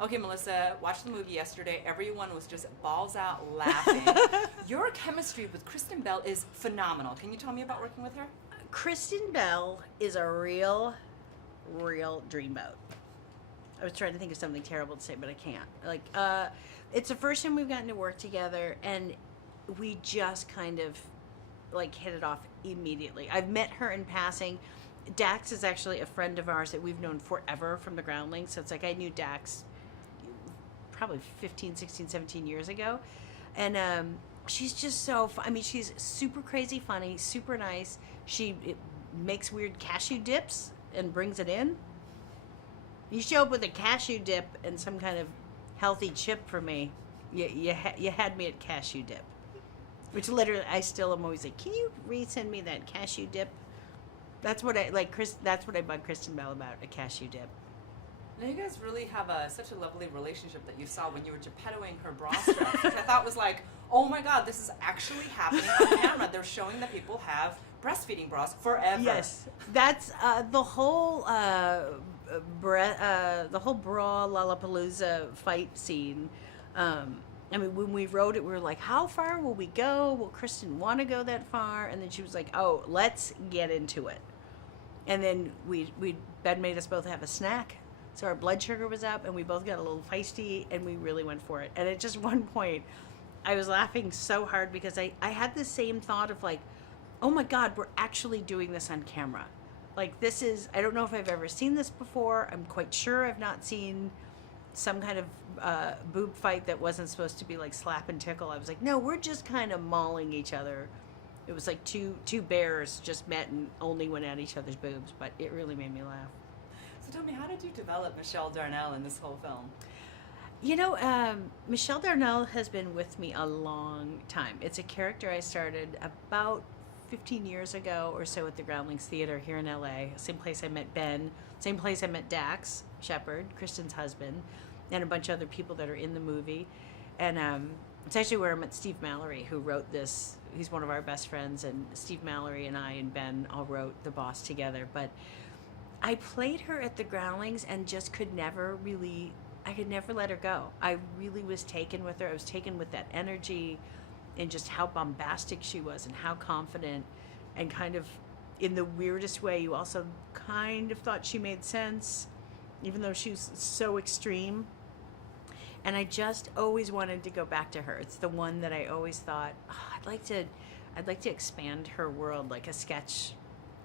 Okay, Melissa, watched the movie yesterday. Everyone was just balls out laughing. Your chemistry with Kristen Bell is phenomenal. Can you tell me about working with her? Kristen Bell is a real dreamboat. I was trying to think of something terrible to say, but I can't. It's the first time we've gotten to work together, and we just kind of hit it off immediately. I've met her in passing. Dax is actually a friend of ours that we've known forever from the Groundlings. So it's like I knew Dax probably 15, 16, 17 years ago. And she's just so fun. I mean, she's super crazy funny, super nice. She makes weird cashew dips and brings it in. You show up with a cashew dip and some kind of healthy chip for me. You had me at cashew dip. Which literally, I still am always like, can you resend me that cashew dip? That's what I like. That's what I bug Kristen Bell about, a cashew dip. Now you guys really have such a lovely relationship that you saw when you were Geppettoing her bra straps, which I thought was like, oh my God, this is actually happening on camera. They're showing that people have breastfeeding bras forever. Yes, that's the whole bra Lollapalooza fight scene. I mean, when we wrote it, we were like, how far will we go? Will Kristen want to go that far? And then she was like, oh, let's get into it. And then Ben made us both have a snack. So our blood sugar was up, and we both got a little feisty, and we really went for it. And at just one point, I was laughing so hard because I had the same thought of like, oh my God, we're actually doing this on camera. Like, this is, I don't know if I've ever seen this before. I'm quite sure I've not seen some kind of boob fight that wasn't supposed to be like slap and tickle. I was like, no, we're just kind of mauling each other. It was like two bears just met and only went at each other's boobs, but it really made me laugh. So tell me, how did you develop Michelle Darnell in this whole film? You know, Michelle Darnell has been with me a long time. It's a character I started about 15 years ago or so at the Groundlings Theater here in LA. Same place I met Ben, same place I met Dax Shepard, Kristen's husband, and a bunch of other people that are in the movie. And it's actually where I met Steve Mallory, who wrote this. He's one of our best friends, and Steve Mallory and I and Ben all wrote The Boss together. But I played her at the Groundlings and just could never let her go. I really was taken with her. I was taken with that energy and just how bombastic she was and how confident, and kind of in the weirdest way, you also kind of thought she made sense, even though she was so extreme. And I just always wanted to go back to her. It's the one that I always thought, oh, I'd like to expand her world. Like a sketch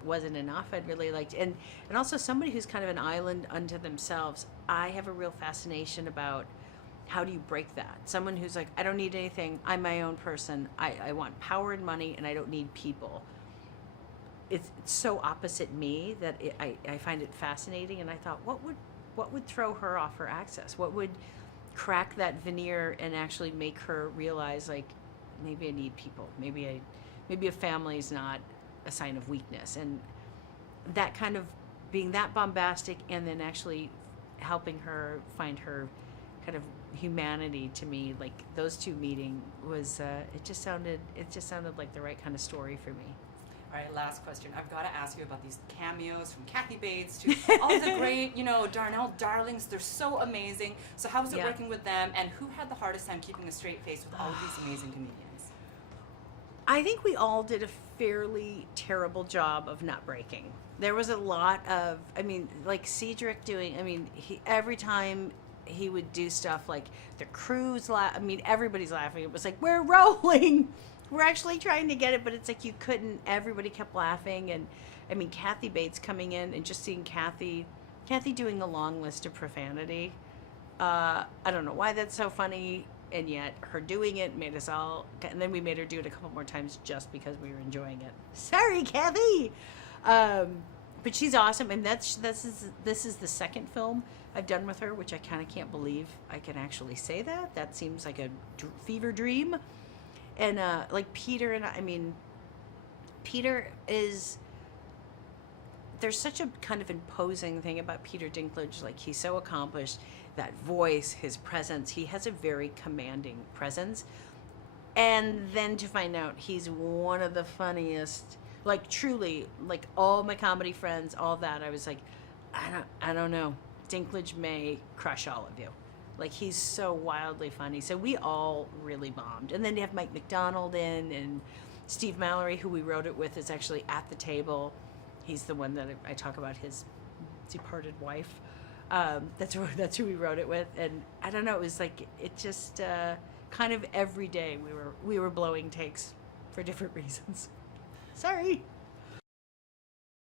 wasn't enough. I'd really like to, and also somebody who's kind of an island unto themselves. I have a real fascination about how do you break that? Someone who's like, I don't need anything. I'm my own person. I want power and money, and I don't need people. It's so opposite me that I find it fascinating. And I thought, what would throw her off her axis? What would crack that veneer and actually make her realize, like, maybe I need people. Maybe a family is not a sign of weakness. And that kind of being that bombastic, and then actually helping her find her kind of humanity, to me, like those two meeting was it just sounded like the right kind of story for me. All right, last question. I've got to ask you about these cameos from Kathy Bates to all the great, Darnell darlings. They're so amazing. So how was it working with them, and who had the hardest time keeping a straight face with all of these amazing comedians? I think we all did a fairly terrible job of not breaking. There was a lot of, like Cedric doing, every time he would do stuff, like the crew's everybody's laughing. It was like, we're rolling. We're actually trying to get it, but it's like you couldn't. Everybody kept laughing. And Kathy Bates coming in and just seeing Kathy doing a long list of profanity. I don't know why that's so funny, and yet her doing it made us all, and then we made her do it a couple more times just because we were enjoying it. Sorry, Kathy. But she's awesome, and this is the second film I've done with her, which I kind of can't believe I can actually say that. That seems like a fever dream. And like Peter and Peter is, there's such a kind of imposing thing about Peter Dinklage. Like, he's so accomplished, that voice, his presence, he has a very commanding presence. And then to find out he's one of the funniest, like truly, like all my comedy friends, all that, I was like, I don't know. Dinklage may crush all of you. Like, he's so wildly funny. So we all really bombed. And then you have Mike McDonald in, and Steve Mallory, who we wrote it with, is actually at the table. He's the one that I talk about his departed wife. That's who we wrote it with. And I don't know, it was like, it just kind of every day we were blowing takes for different reasons. Sorry.